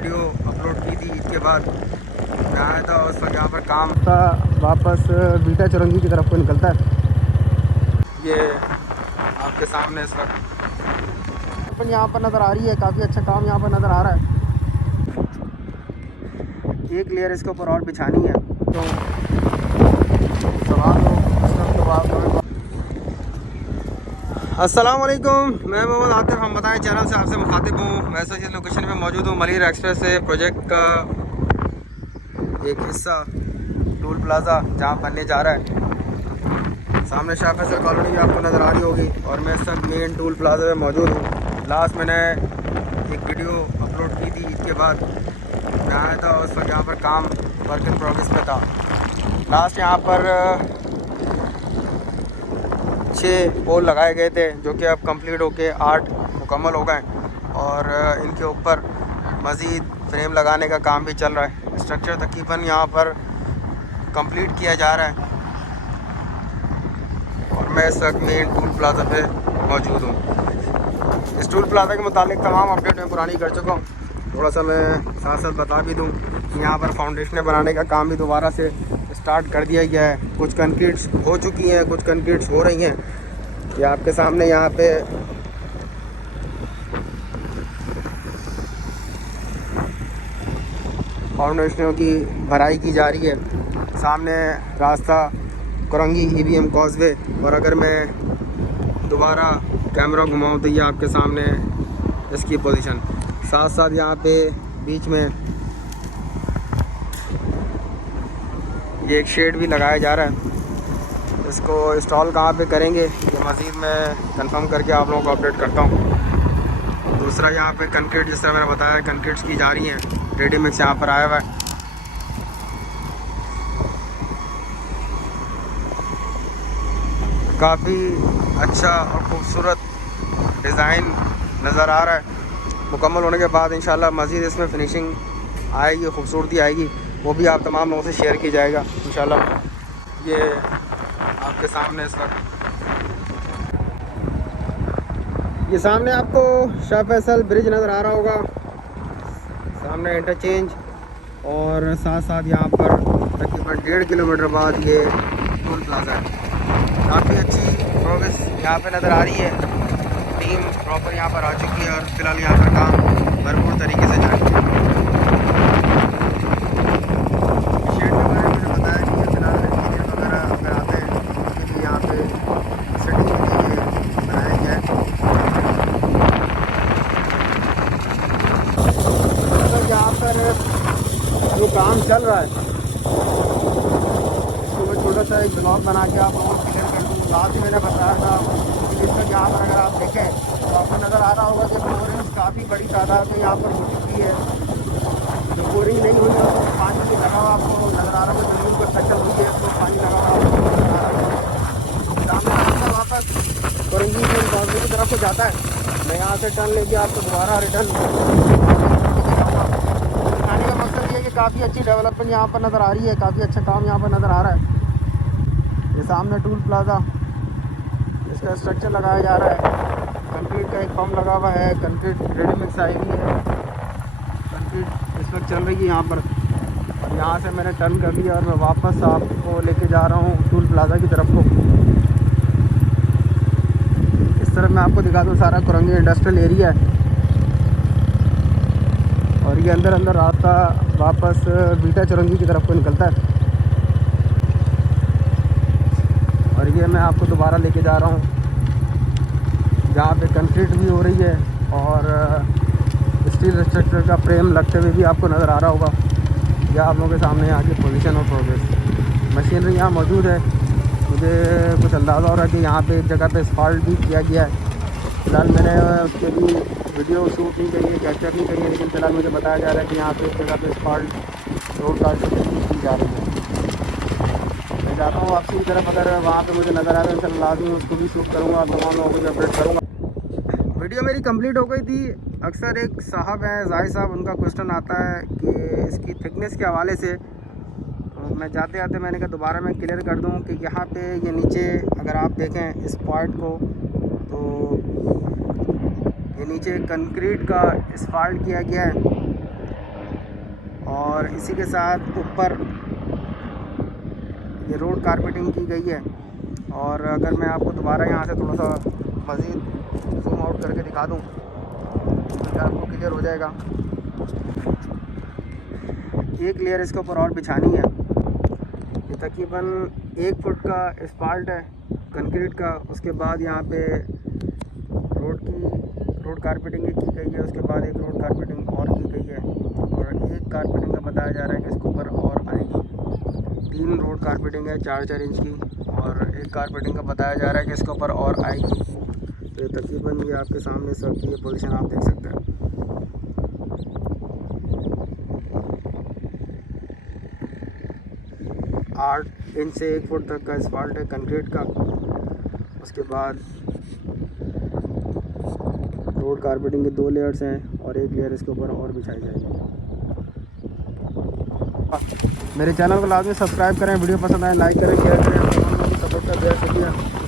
Video upload की थी ईद के बाद। मैं आया था उस वक्त यहाँ पर काम था, वापस बीटा चौरंगी की तरफ को निकलता है। ये आपके सामने इस वक्त अपन यहाँ पर नज़र आ रही है, काफ़ी अच्छा काम यहाँ पर नज़र आ रहा है। एक लेयर इसके ऊपर और बिछानी है, तो सवाल हो तो आप। अस्सलाम वालेकुम, मैं मोहम्मद आतिफ। हम बताएं चैनल से आपसे मुखातिब हूँ। मैं इस लोकेशन पे मौजूद हूँ। मलिर एक्सप्रेस से प्रोजेक्ट का एक हिस्सा टूल प्लाज़ा जहाँ बनने जा रहा है। सामने शाह फैसल कॉलोनी भी आपको नज़र आ रही होगी और मैं इस वक्त मेन टूल प्लाज़ा में मौजूद हूँ। लास्ट मैंने एक वीडियो अपलोड की थी ईद के बाद। मैं आया था उस वक्त यहाँ पर काम वर्क इन प्रोग्रेस पे था। लास्ट यहाँ पर 6 पोल लगाए गए थे जो कि अब कंप्लीट होके 8 मुकम्मल हो गए और इनके ऊपर मज़ीद फ्रेम लगाने का काम भी चल रहा है। स्ट्रक्चर तकरीबन यहाँ पर कंप्लीट किया जा रहा है और मैं इस वक्त मेन टूल प्लाज़ा पे मौजूद हूँ। इस टूल प्लाज़ा के मुतालिक तमाम अपडेट मैं पुरानी कर चुका हूँ। थोड़ा सा मैं साथ साथ बता भी दूँ कि यहाँ पर फाउंडेशन बनाने का काम भी दोबारा से स्टार्ट कर दिया गया है। कुछ कंक्रीट्स हो चुकी हैं, कुछ कंक्रीट्स हो रही हैं। ये आपके सामने यहाँ पे फाउंडेशनों की भराई की जा रही है। सामने रास्ता कोरंगी EVM कॉजवे, और अगर मैं दोबारा कैमरा घुमाऊँ तो ये आपके सामने इसकी पोजीशन। साथ साथ यहाँ पे बीच में ये एक शेड भी लगाया जा रहा है। इसको इंस्टॉल कहाँ पे करेंगे ये मज़ीद मैं कंफर्म करके आप लोगों को अपडेट करता हूँ। दूसरा यहाँ पे कंक्रीट, जिस तरह मैंने बताया, कंक्रीट्स की जा रही हैं। रेडी मिक्स यहाँ पर आया हुआ है। काफ़ी अच्छा और ख़ूबसूरत डिज़ाइन नज़र आ रहा है। मुकम्मल होने के बाद इंशाल्लाह मज़ीद इसमें फिनिशिंग आएगी, ख़ूबसूरती आएगी, वो भी आप तमाम लोगों से शेयर की जाएगा इंशाल्लाह। ये आपके सामने इस वक्त ये सामने आपको शाह फैसल ब्रिज नज़र आ रहा होगा, सामने इंटरचेंज, और साथ साथ यहाँ पर तकरीबन 1.5 किलोमीटर बाद ये टोल प्लाज़ा है। काफ़ी अच्छी प्रोग्रेस यहाँ पे नज़र आ रही है। टीम प्रॉपर यहाँ पर आ चुकी है और फिलहाल यहाँ पर काम भरपूर तरीके से जारी है। शेड के बारे में मुझे बताया कि फिलहाल इंटीरियर वगैरह अगर आते हैं उसके लिए यहाँ पे सेटिंग के लिए बनाया गया है। तो यहाँ पर जो काम चल रहा है उसको मैं छोटा सा एक ब्लॉग बना के आप लोगों को क्लियर कर दूँ। लास्ट मैंने बताया था कि इस वक्त यहाँ पर अगर आप देखें तो आपको नज़र आ रहा होगा कि बोरिंग काफ़ी बड़ी तादाद में यहाँ पर हो चुकी है। जो बोरिंग नहीं हुई है उसको पानी भी लगा हुआ आपको नज़र आ रहा है। ज़मीन पर टक्कर हुई है उसको पानी लगा हुआ सामने वापस कोरंगी की तरफ से जाता है। मैं यहाँ से टर्न लेके आपको दोबारा रिटर्न दिखाने का मकसद ये है कि काफ़ी अच्छी डेवलपमेंट यहाँ पर नज़र आ रही है, काफ़ी अच्छा काम यहाँ पर नज़र आ रहा है। ये सामने टूल प्लाज़ा, इसका स्ट्रक्चर लगाया जा रहा है। कंक्रीट का एक पंप लगा हुआ है, कंक्रीट रेडी मिक्स आई हुई है, कंक्रीट इस वक्त चल रही है यहाँ पर। और यहाँ से मैंने टर्न कर लिया और मैं वापस आपको लेके जा रहा हूँ टूल प्लाज़ा की तरफ को। इस तरफ मैं आपको दिखा दूँ सारा कोरंगी इंडस्ट्रियल एरिया है और ये अंदर अंदर रास्ता वापस बीटा चौरंगी की तरफ को निकलता है। और ये मैं आपको दोबारा लेके जा रहा हूँ जहाँ पे कंक्रीट भी हो रही है और स्टील स्ट्रक्चर का फ्रेम लगते हुए भी आपको नज़र आ रहा होगा। यह आप लोगों के सामने यहाँ की पोजीशन और प्रोग्रेस। मशीनरी यहाँ मौजूद है। मुझे कुछ अंदाज़ा हो रहा है कि यहाँ पे एक जगह पे स्पाल्ट भी किया गया है। फिलहाल मैंने उसके लिए वीडियो शूट नहीं करी है, कैप्चर नहीं करी है, लेकिन फिलहाल मुझे बताया जा रहा है कि यहाँ पे एक जगह पे स्पाल्ट रोड का की जा रही है। मैं जाता हूँ आपसी की तरफ, अगर वहाँ पे मुझे नज़र आ रहा है इंशाल्लाह लाज़मी उसको भी शूट करूँगा, तमाम लोगों को भी अपडेट करूँगा। वीडियो मेरी कंप्लीट हो गई थी। अक्सर एक साहब हैं जाहिद साहब, उनका क्वेश्चन आता है कि इसकी थिकनेस के हवाले से, तो मैं जाते जाते मैंने कहा दोबारा मैं क्लियर कर दूँ कि यहाँ पे ये नीचे अगर आप देखें इस पॉइंट को, तो ये नीचे कंक्रीट का स्पाल्ट किया गया है और इसी के साथ ऊपर ये रोड कारपेटिंग की गई है। और अगर मैं आपको दोबारा यहाँ से थोड़ा सा मज़ीद जूम आउट करके दिखा दूँ तो आपको क्लियर हो जाएगा। एक लेयर इसके ऊपर और बिछानी है। ये तकरीबन 1 फुट का एस्फाल्ट है कंक्रीट का। उसके बाद यहाँ पे रोड कारपेटिंग की गई है। उसके बाद एक रोड कारपेटिंग और की गई है और एक कारपेटिंग का बताया जा रहा है कि इसके ऊपर और आएगी। 3 रोड कारपेटिंग है 4-4 इंच की और एक कारपेटिंग का बताया जा रहा है कि इसके ऊपर और आएगी। तो तकरीबन ये आपके सामने सब की ये पोजीशन आप देख सकते हैं। आठ इंच से 1 फुट तक का एस्फाल्ट है कंक्रीट का। उसके बाद रोड कारपेटिंग के 2 लेयर्स हैं और एक लेयर इसके ऊपर और बिछाई जाएगी। मेरे चैनल को लाजमी सब्सक्राइब करें, वीडियो पसंद आए लाइक करें, शेयर करें, सपोर्ट का बेहद शुक्रिया।